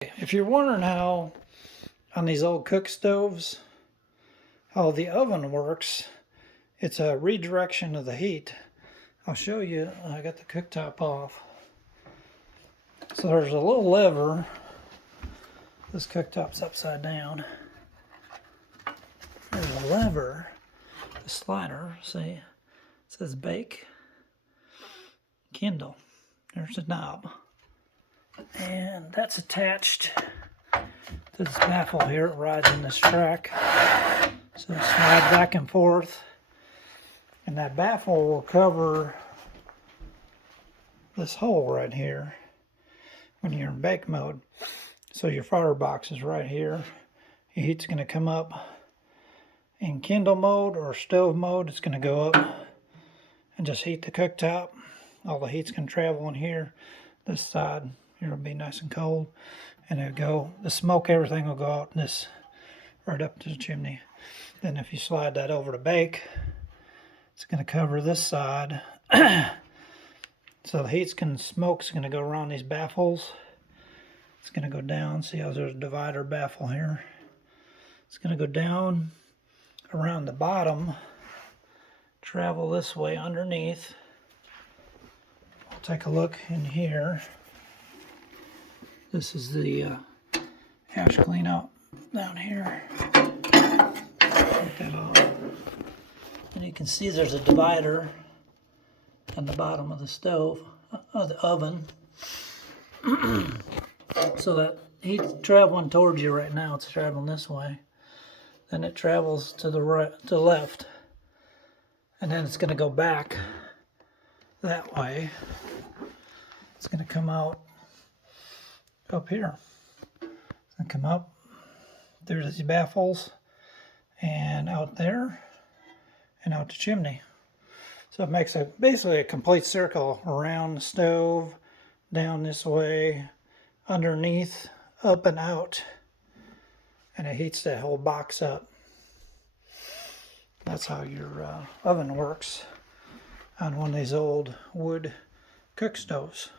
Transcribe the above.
If you're wondering how on these old cook stoves how the oven works, it's a redirection of the heat. I'll show you. I got the cooktop off. So there's a little lever. This cooktop's upside down. There's a lever, the slider, see, it says bake, kindle. There's a knob. And that's attached to this baffle here. It rides in this track. So slide back and forth. And that baffle will cover this hole right here when you're in bake mode. So your firebox is right here. Your heat's going to come up in kindle mode or stove mode. It's going to go up and just heat the cooktop. All the heat's going to travel in here. This side here will be nice and cold. And it'll go, the smoke, everything will go out this right up to the chimney. Then if you slide that over to bake, it's going to cover this side. So the heat's going to, smoke's going to go around these baffles. It's going to go down. See how there's a divider baffle here? It's going to go down around the bottom, travel this way underneath. I'll take a look in here. This is the ash cleanout down here. Take that off. And you can see there's a divider on the bottom of the stove, of the oven. So that heat's traveling towards you right now. It's traveling this way. Then it travels to the right, to the left. And then it's going to go back that way. It's going to come out up here. It's going to come up. There's these baffles. And out there. And out the chimney. So it makes basically a complete circle around the stove, down this way, underneath, up and out. And it heats that whole box up. That's how your oven works on one of these old wood cook stoves.